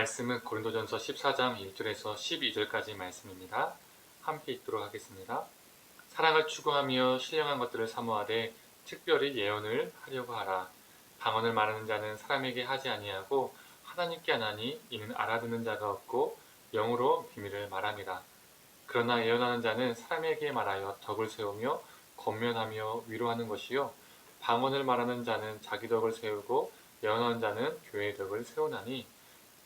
말씀은 고린도전서 14장 1절에서 12절까지 말씀입니다. 함께 읽도록 하겠습니다. 사랑을 추구하며 신령한 것들을 사모하되 특별히 예언을 하려고 하라. 방언을 말하는 자는 사람에게 하지 아니하고 하나님께 하나니 이는 알아듣는 자가 없고 영으로 비밀을 말함이라. 그러나 예언하는 자는 사람에게 말하여 덕을 세우며 권면하며 위로하는 것이요 방언을 말하는 자는 자기 덕을 세우고 예언하는 자는 교회의 덕을 세우나니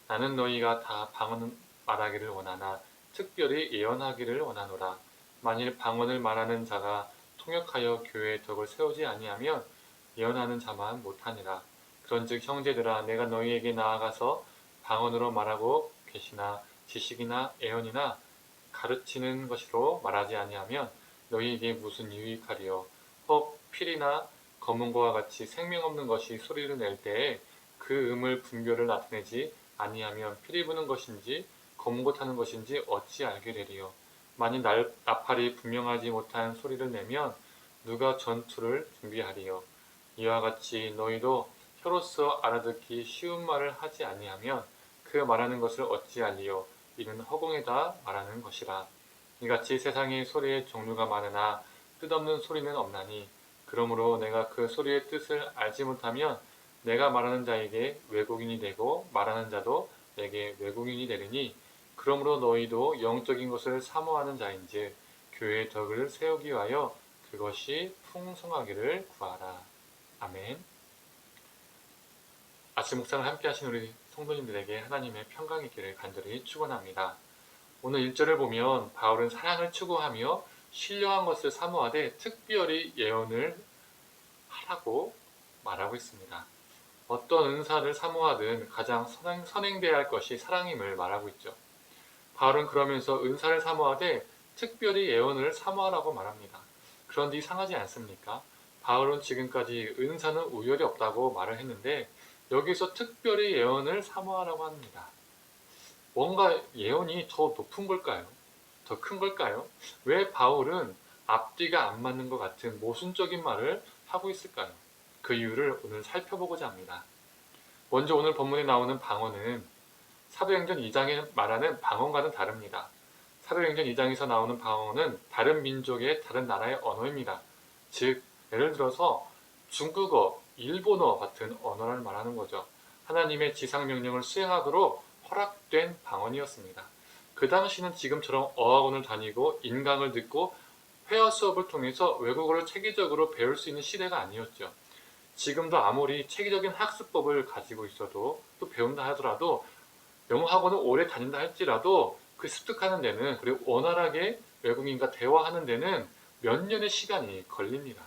나는 너희가 다 방언 말하기를 원하나 특별히 예언하기를 원하노라. 만일 방언을 말하는 자가 통역하여 교회의 덕을 세우지 아니하면 예언하는 자만 못하니라. 그런즉 형제들아 내가 너희에게 나아가서 방언으로 말하고 계시나 지식이나 예언이나 가르치는 것으로 말하지 아니하면 너희에게 무슨 유익하리요. 혹 필이나 검은고와 같이 생명 없는 것이 소리를 낼 때에 그 음을 분별을 나타내지 아니하면 피리 부는 것인지 검은고 타는 것인지 어찌 알게 되리요. 만일 나팔이 분명하지 못한 소리를 내면 누가 전투를 준비하리요. 이와 같이 너희도 혀로서 알아듣기 쉬운 말을 하지 아니하면 그 말하는 것을 어찌 알리요. 이는 허공에다 말하는 것이라. 이같이 세상에 소리의 종류가 많으나 뜻없는 소리는 없나니 그러므로 내가 그 소리의 뜻을 알지 못하면 내가 말하는 자에게 왜곡인이 되고 말하는 자도 내게 왜곡인이 되리니 그러므로 너희도 영적인 것을 사모하는 자인즉 교회의 덕을 세우기 위하여 그것이 풍성하기를 구하라. 아멘. 아침 묵상을 함께 하신 우리 성도님들에게 하나님의 평강이 있기를 간절히 축원합니다. 오늘 1절을 보면 바울은 사랑을 추구하며 신령한 것을 사모하되 특별히 예언을 하라고 말하고 있습니다. 어떤 은사를 사모하든 가장 선행돼야 할 것이 사랑임을 말하고 있죠. 바울은 그러면서 은사를 사모하되 특별히 예언을 사모하라고 말합니다. 그런데 이상하지 않습니까? 바울은 지금까지 은사는 우열이 없다고 말을 했는데 여기서 특별히 예언을 사모하라고 합니다. 뭔가 예언이 더 높은 걸까요? 더 큰 걸까요? 왜 바울은 앞뒤가 안 맞는 것 같은 모순적인 말을 하고 있을까요? 그 이유를 오늘 살펴보고자 합니다. 먼저 오늘 본문에 나오는 방언은 사도행전 2장에 말하는 방언과는 다릅니다. 사도행전 2장에서 나오는 방언은 다른 민족의 다른 나라의 언어입니다. 즉 예를 들어서 중국어, 일본어 같은 언어를 말하는 거죠. 하나님의 지상명령을 수행하도록 허락된 방언이었습니다. 그 당시는 지금처럼 어학원을 다니고 인강을 듣고 회화 수업을 통해서 외국어를 체계적으로 배울 수 있는 시대가 아니었죠. 지금도 아무리 체계적인 학습법을 가지고 있어도 또 배운다 하더라도 영어 학원을 오래 다닌다 할지라도 그 습득하는 데는 그리고 원활하게 외국인과 대화하는 데는 몇 년의 시간이 걸립니다.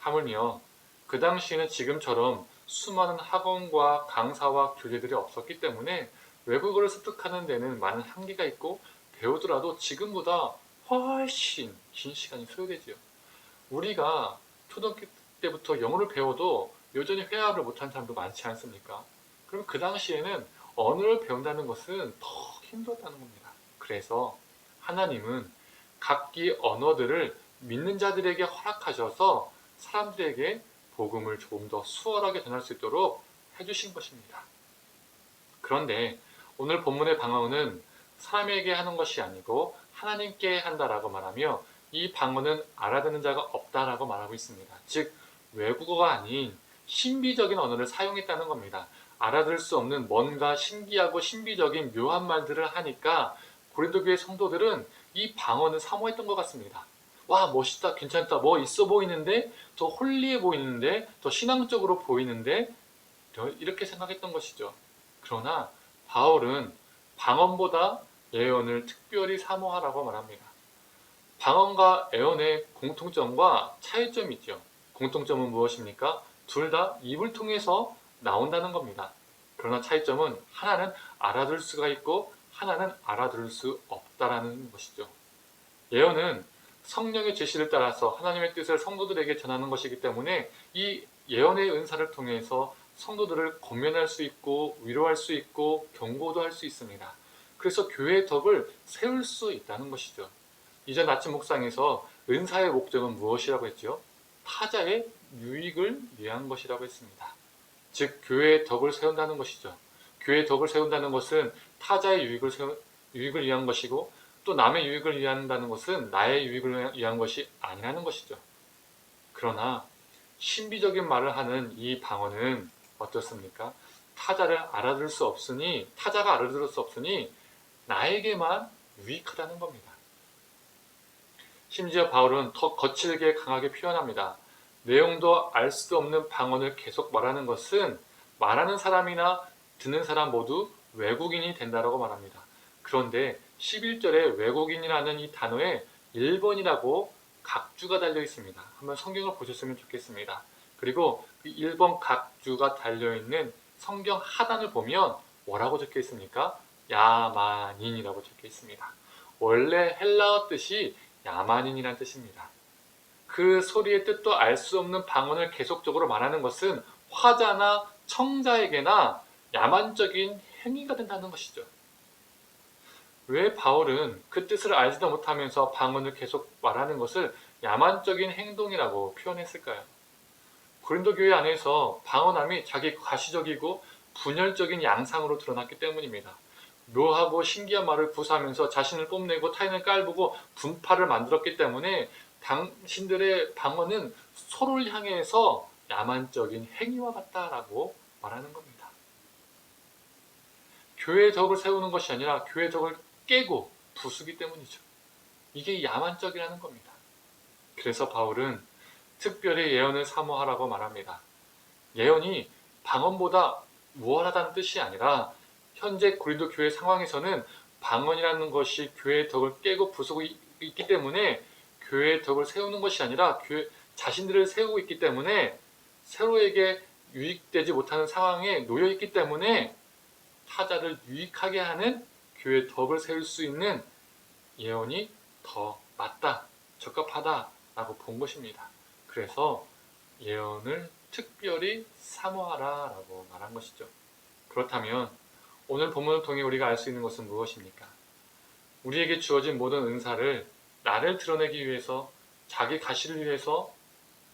하물며 그 당시에는 지금처럼 수많은 학원과 강사와 교재들이 없었기 때문에 외국어를 습득하는 데는 많은 한계가 있고 배우더라도 지금보다 훨씬 긴 시간이 소요되죠. 우리가 초등학교 때부터 영어를 배워도 여전히 회화를 못하는 사람도 많지 않습니까? 그럼 그 당시에는 언어를 배운다는 것은 더 힘들었다는 겁니다. 그래서 하나님은 각기 언어들을 믿는 자들에게 허락하셔서 사람들에게 복음을 조금 더 수월하게 전할 수 있도록 해주신 것입니다. 그런데 오늘 본문의 방언은 사람에게 하는 것이 아니고 하나님께 한다라고 말하며 이 방언은 알아듣는 자가 없다라고 말하고 있습니다. 즉 외국어가 아닌 신비적인 언어를 사용했다는 겁니다. 알아들을 수 없는 뭔가 신기하고 신비적인 묘한 말들을 하니까 고린도 교회 성도들은 이 방언을 사모했던 것 같습니다. 와 멋있다 괜찮다 뭐 있어 보이는데 더 홀리해 보이는데 더 신앙적으로 보이는데 이렇게 생각했던 것이죠. 그러나 바울은 방언보다 예언을 특별히 사모하라고 말합니다. 방언과 예언의 공통점과 차이점이 있죠. 공통점은 무엇입니까? 둘 다 입을 통해서 나온다는 겁니다. 그러나 차이점은 하나는 알아들을 수가 있고 하나는 알아들을 수 없다라는 것이죠. 예언은 성령의 제시를 따라서 하나님의 뜻을 성도들에게 전하는 것이기 때문에 이 예언의 은사를 통해서 성도들을 권면할 수 있고 위로할 수 있고 경고도 할 수 있습니다. 그래서 교회의 덕을 세울 수 있다는 것이죠. 이전 아침 묵상에서 은사의 목적은 무엇이라고 했죠? 타자의 유익을 위한 것이라고 했습니다. 즉 교회의 덕을 세운다는 것이죠. 교회의 덕을 세운다는 것은 타자의 유익을 위한 것이고 또 남의 유익을 위한다는 것은 나의 유익을 위한 것이 아니라는 것이죠. 그러나 신비적인 말을 하는 이 방언은 어떻습니까? 타자가 알아들을 수 없으니 나에게만 유익하다는 겁니다. 심지어 바울은 더 거칠게 강하게 표현합니다. 내용도 알 수도 없는 방언을 계속 말하는 것은 말하는 사람이나 듣는 사람 모두 외국인이 된다고 말합니다. 그런데 11절에 외국인이라는 이 단어에 1번이라고 각주가 달려 있습니다. 한번 성경을 보셨으면 좋겠습니다. 그리고 그 1번 각주가 달려있는 성경 하단을 보면 뭐라고 적혀 있습니까? 야만인이라고 적혀 있습니다. 원래 헬라어 뜻이 야만인이란 뜻입니다. 그 소리의 뜻도 알 수 없는 방언을 계속적으로 말하는 것은 화자나 청자에게나 야만적인 행위가 된다는 것이죠. 왜 바울은 그 뜻을 알지도 못하면서 방언을 계속 말하는 것을 야만적인 행동이라고 표현했을까요? 고린도 교회 안에서 방언함이 자기 과시적이고 분열적인 양상으로 드러났기 때문입니다. 묘하고 신기한 말을 구사하면서 자신을 뽐내고 타인을 깔보고 분파를 만들었기 때문에 당신들의 방언은 서로를 향해서 야만적인 행위와 같다라고 말하는 겁니다. 교회의 덕을 세우는 것이 아니라 교회의 덕을 깨고 부수기 때문이죠. 이게 야만적이라는 겁니다. 그래서 바울은 특별히 예언을 사모하라고 말합니다. 예언이 방언보다 우월하다는 뜻이 아니라 현재 고린도 교회 상황에서는 방언이라는 것이 교회의 덕을 깨고 부수고 있기 때문에 교회의 덕을 세우는 것이 아니라 교회 자신들을 세우고 있기 때문에 서로에게 유익되지 못하는 상황에 놓여 있기 때문에 타자를 유익하게 하는 교회의 덕을 세울 수 있는 예언이 더 맞다, 적합하다라고 본 것입니다. 그래서 예언을 특별히 사모하라라고 말한 것이죠. 그렇다면 오늘 본문을 통해 우리가 알 수 있는 것은 무엇입니까? 우리에게 주어진 모든 은사를 나를 드러내기 위해서, 자기 가시를 위해서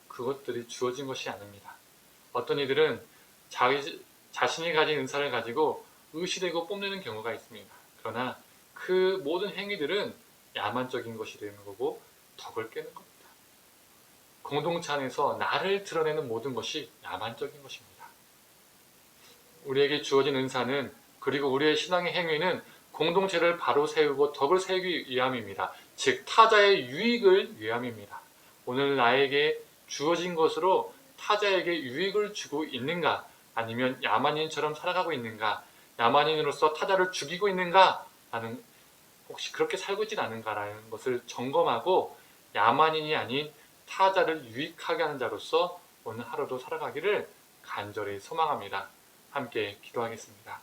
그것들이 주어진 것이 아닙니다. 어떤 이들은 자신이 가진 은사를 가지고 의시되고 뽐내는 경우가 있습니다. 그러나 그 모든 행위들은 야만적인 것이 되는 거고 덕을 깨는 겁니다. 공동체 안에서 나를 드러내는 모든 것이 야만적인 것입니다. 우리에게 주어진 은사는 그리고 우리의 신앙의 행위는 공동체를 바로 세우고 덕을 세우기 위함입니다. 즉 타자의 유익을 위함입니다. 오늘 나에게 주어진 것으로 타자에게 유익을 주고 있는가? 아니면 야만인처럼 살아가고 있는가? 야만인으로서 타자를 죽이고 있는가? 라는 혹시 그렇게 살고 있진 않은가라는 것을 점검하고 야만인이 아닌 타자를 유익하게 하는 자로서 오늘 하루도 살아가기를 간절히 소망합니다. 함께 기도하겠습니다.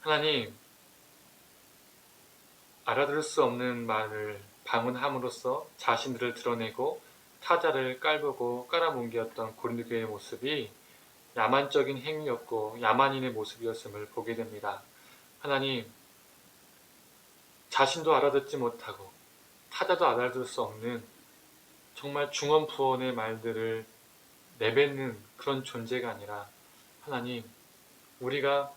하나님, 알아들을 수 없는 말을 방언함으로써 자신들을 드러내고 타자를 깔보고 깔아뭉개었던 고린도 교회의 모습이 야만적인 행위였고 야만인의 모습이었음을 보게 됩니다. 하나님, 자신도 알아듣지 못하고 타자도 알아들을 수 없는 정말 중언부언의 말들을 내뱉는 그런 존재가 아니라 하나님, 우리가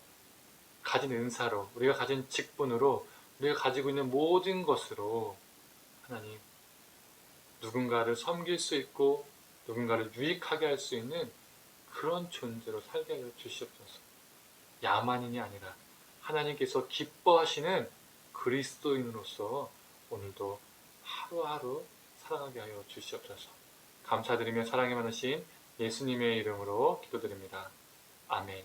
가진 은사로, 우리가 가진 직분으로, 우리가 가지고 있는 모든 것으로 하나님, 누군가를 섬길 수 있고 누군가를 유익하게 할 수 있는 그런 존재로 살게 하여 주시옵소서. 야만인이 아니라 하나님께서 기뻐하시는 그리스도인으로서 오늘도 하루하루 살아가게 하여 주시옵소서. 감사드리며 사랑이 많으신 예수님의 이름으로 기도드립니다. 아멘.